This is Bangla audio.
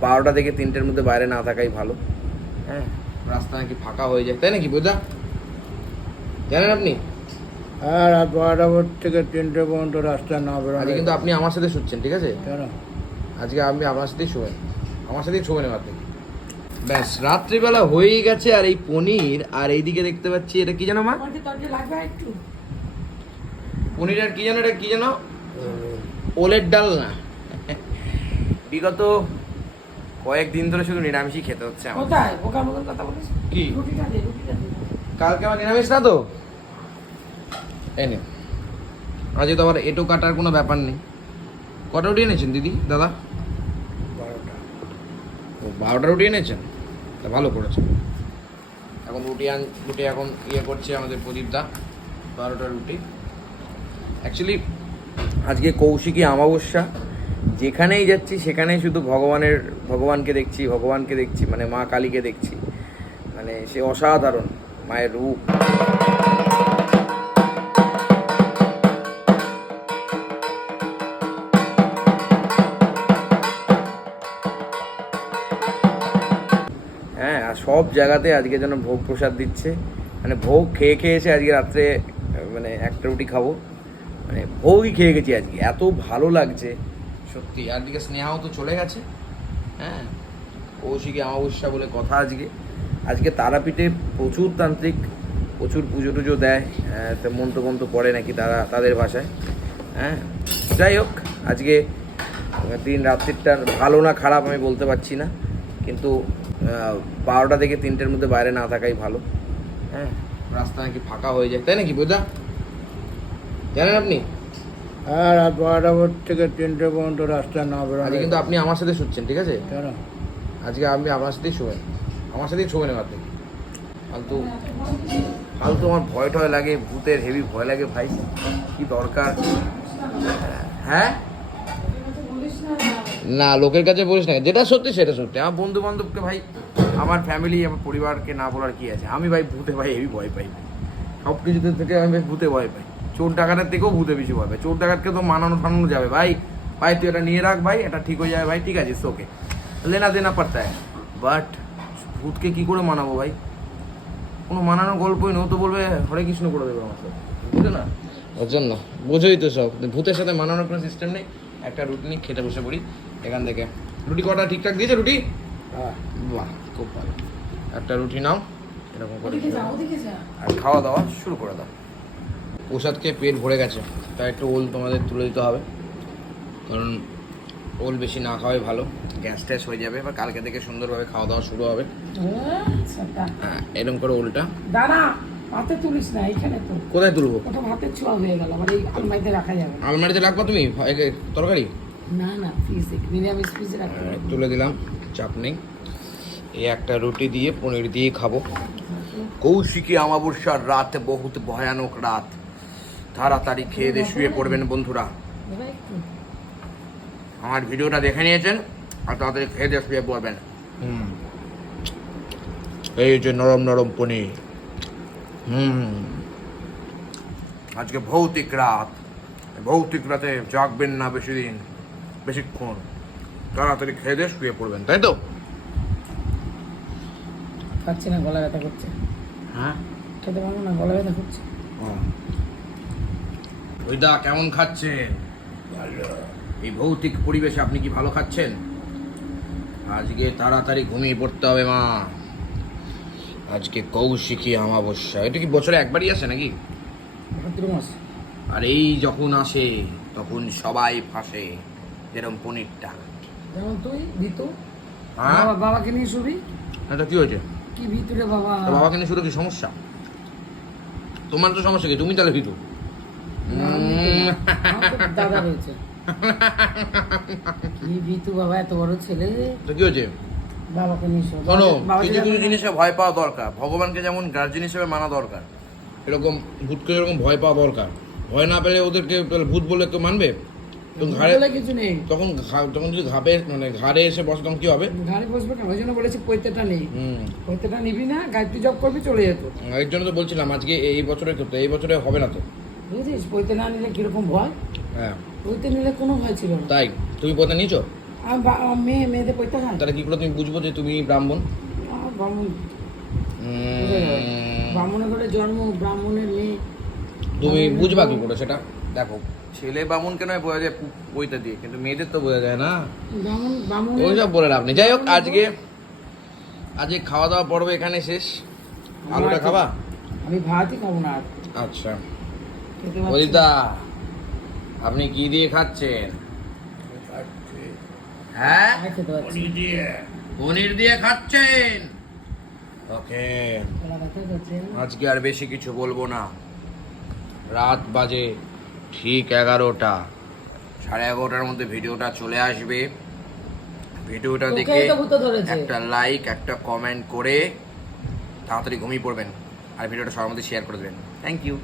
বারোটা থেকে তিনটের মধ্যে বাইরে না থাকাই ভালো। হ্যাঁ। রাস্তা নাকি ফাঁকা হয়ে যায়। তাই নাকি বোঝা জানেন আপনি? হ্যাঁ রাত বারোটা থেকে তিনটে পর্যন্ত রাস্তা না আজকে কিন্তু আপনি আমার সাথে শুচ্ছেন ঠিক আছে? কেন? আজকে আপনি আমার সাথেই শোবেন। আমার সাথেই শোবেন এবার থেকে ব্যাস রাত্রিবেলা হয়েই গেছে আর এই পনির আর এইদিকে দেখতে পাচ্ছি এটা কি জানো মা? পনির আর কি জানো এটা কি জানো? ওলের ডাল না বিগত কয়েকদিন ধরে শুধু নিরামিষই খেতে হচ্ছে আমার কোথায়? বোকার মতন কথা বলিস? কি? রুটিটা দে রুটিটা দে কালকে আমার নিরামিষ না তো? এনে আজকে তো আবার এটো কাটার কোনো ব্যাপার নেই। কটা রুটি এনেছেন দিদি দাদা? বারোটা। ও বারোটা রুটি এনেছেন? তা ভালো করেছেন। এখন রুটি আন রুটি এখন ইয়ে করছে আমাদের প্রদীপদা বারোটা রুটি। অ্যাকচুয়ালি আজকে কৌশিকী অমাবস্যা যেখানেই যাচ্ছি, সেখানেই শুধু ভগবানের, ভগবানকে দেখছি ভগবানকে দেখছি মানে মা কালীকে দেখছি। মানে সে অসাধারণ, মায়ের রূপ। হ্যাঁ আর সব জায়গাতে আজকে যেন ভোগ প্রসাদ দিচ্ছে। মানে ভোগ খেয়ে খেয়ে এসে আজকে রাত্রে মানে একটা রুটি খাব। মানে ভোগই খেয়ে গেছি আজকে। এত ভালো লাগছে। সত্যি। আর দিকে স্নেহাও তো চলে গেছে। হ্যাঁ কৌশিকে অমাবস্যা বলে কথা আজকে। আজকে তারাপীঠে প্রচুর তান্ত্রিক, প্রচুর পুজো টুজো দেয়। মন্ত্র মন্ত্র পড়ে নাকি তারা, তাদের ভাষায়। হ্যাঁ যাই হোক, আজকে দিন রাত্রিটা ভালো না খারাপ আমি বলতে পারছি না। কিন্তু বারোটা থেকে তিনটের মধ্যে বাইরে না থাকাই ভালো। হ্যাঁ রাস্তা নাকি ফাঁকা হয়ে যায়। তাই নাকি বোঝা জানেন আপনি? হ্যাঁ রাত বারোটা থেকে তিনটে পর্যন্ত রাস্তা না আজকে কিন্তু আপনি আমার সাথে শুচ্ছেন ঠিক আছে? কেন? আজকে আপনি আমার সাথেই শোবেন। আমার সাথেই শোবেন থেকে ফালতু ফালতু আমার ভয় টয় লাগে ভূতের হেভি ভয় লাগে ভাই। কি দরকার? হ্যাঁ? না লোকের কাছে বলিস না। যেটা সত্যি সেটা সত্যি। আমার বন্ধু বান্ধবকে ভাই আমার ফ্যামিলি আমার পরিবারকে না বলার কি আছে? আমি ভাই ভূতে ভাই হেভি ভয় পাই। সব কিছুতে থেকে আমি ভাই ভূতে ভয় পাই। চোর ডাকাতের থেকেও ভূতে বেশি ভয় পাই চোর ডাকাতকে তো মানানো ফানানো যাবে। ভাই ভাই তুই এটা নিয়ে রাখ ভাই এটা ঠিক হয়ে যাবে ভাই ঠিক আছে ওকে লেনা দেনা পড়তা है বাট ভূতকে কি করে মানাবো ভাই? কোনো মানানোর গল্পই নেই তো বলবে হরে কৃষ্ণ করে দেবে আমার সাথে বুঝলে না? ওর জন্য। বোঝোই তো সব। ভূতের সাথে মানানোর কোনো সিস্টেম নেই। একটা রুটি নিয়ে খেতে বসে পড়ি এখান থেকে। রুটি কটা ঠিকঠাক দিয়েছে রুটি? হ্যাঁ। বাহ খুব ভালো। একটা রুটি নাও এরকম করে আর খাওয়া দাওয়া শুরু করে দাও। প্রসাদকে পেট ভরে গেছে। তাই একটু ওল তোমাদের তুলে দিতে হবে। কারণ ওল বেশি না খাওয়াই ভালো। গ্যাস ট্যাস হয়ে যাবে এবার কালকে থেকে সুন্দরভাবে খাওয়া দাওয়া শুরু হবে। আচ্ছা, হ্যাঁ এরকম করে ওলটা। দাঁড়া হাতে তুলিস না এখানে তো। কোথায় তুলবো? ওটা ভাতের ছোঁয়া হয়ে গেল এই আলমারিতে রাখা যাবে আলমারিতে রাখব তুমি? তরকারি? না না ফ্রিজে নিরামিষ ফ্রিজে হ্যাঁ, তুলে দিলাম চাপ নেই। এই একটা রুটি দিয়ে পনির দিয়ে খাব। কৌশিকী অমাবস্যার রাত বহুত ভয়ানক রাত। তাড়াতাড়ি খেয়ে দিয়ে শুয়ে পড়বেন বন্ধুরা। আমার ভিডিওটা দেখে নিয়েছেন আর তাড়াতাড়ি খেয়ে দিয়ে শুয়ে পড়বেন। হুম। এই যে নরম নরম পনির। হুম। আজকে ভৌতিক রাত। ভৌতিক রাতে জাগবেন না বেশি দিন বেশিক্ষণ। তাড়াতাড়ি খেয়ে দিয়ে শুয়ে পড়বেন তাই তো? খাচ্ছি না গলা ব্যথা করছে। হ্যাঁ? খেতে পারব না গলা ব্যথা করছে। ওইদা কেমন খাচ্ছেন? এই ভৌতিক পরিবেশে আপনি কি ভালো খাচ্ছেন? আজকে তাড়াতাড়ি ঘুমিয়ে পড়তে হবে মা। আজকে কৌশিকী অমাবস্যা। এটা কি বছরে একবারই আসে নাকি? ভাদ্র মাস। আর এই যখন আসে তখন সবাই ফাঁসে যেরকম পনিরটা। যেমন তুই ভিতু। হ্যাঁ? বাবাকে নিয়ে শুবি এটা কি হয়েছে? কি ভিতুরে বাবা? বাবাকে নিয়ে শুধু কি সমস্যা? তোমার তো সমস্যা কি? তুমি তাহলে ভিতু। তো দাদা রয়েছে কি বাবা এত বড় ছেলে তো কি হয়েছে কিছু কিছু জিনিসে ভয় পাওয়া দরকার ভগবানকে যেমন গার্জেন হিসেবে মানা দরকার এরকম ভূতকে ভয় পাওয়া দরকার ভয় না পেলে ওদেরকে ভূত বলে কেউ মানবে ঘাড়ে কিছু নেই তখন যদি মানে ঘাড়ে এসে বসে কি হবে ঘাড়ে বসবে জন্য বলেছি নেই নিবি না জব করবি চলে যেত এর জন্য তো বলছিলাম আজকে এই বছরে এই বছরে হবে না তো। বুঝেছিস? পৈতে না নিলে কীরকম ভয়? হ্যাঁ। পৈতে নিলে কোনো ভয় ছিল না। তাই? তুমি পথে নিয়েছো? আর মেয়ে মেয়েদের পৈতে খান তাহলে কি করে তুমি বুঝব যে তুমি ব্রাহ্মণ? ব্রাহ্মণ। ব্রাহ্মণের ঘরে জন্ম ব্রাহ্মণের মেয়ে। তুমি বুঝবা কি করে সেটা? দেখো। ছেলে বামুন কেন বোঝা যায় পৈতা দিয়ে। কিন্তু মেয়েদের তো বোঝা যায় না। ব্রাহ্মণ ব্রাহ্মণ ওইসব বলে লাভ নেই। যাই হোক আজকে আজকে খাওয়া দাওয়া পর্ব এখানে শেষ। আলুটা খাবা? আমি ভাতই খাব না আচ্ছা। অদিতা আপনি কি দিয়ে খাচ্ছেন? হ্যাঁ। পনির দিয়ে। খাচ্ছেন? ওকে? আজকে আর বেশি কিছু বলব না। রাত বাজে ঠিক এগারোটা। সাড়ে এগারোটার মধ্যে ভিডিওটা চলে আসবে। ভিডিওটা দেখে একটা লাইক একটা কমেন্ট করে তাড়াতাড়ি ঘুমিয়ে পড়বেন। আর ভিডিওটা সবার মধ্যে শেয়ার করে দেবেন। Thank you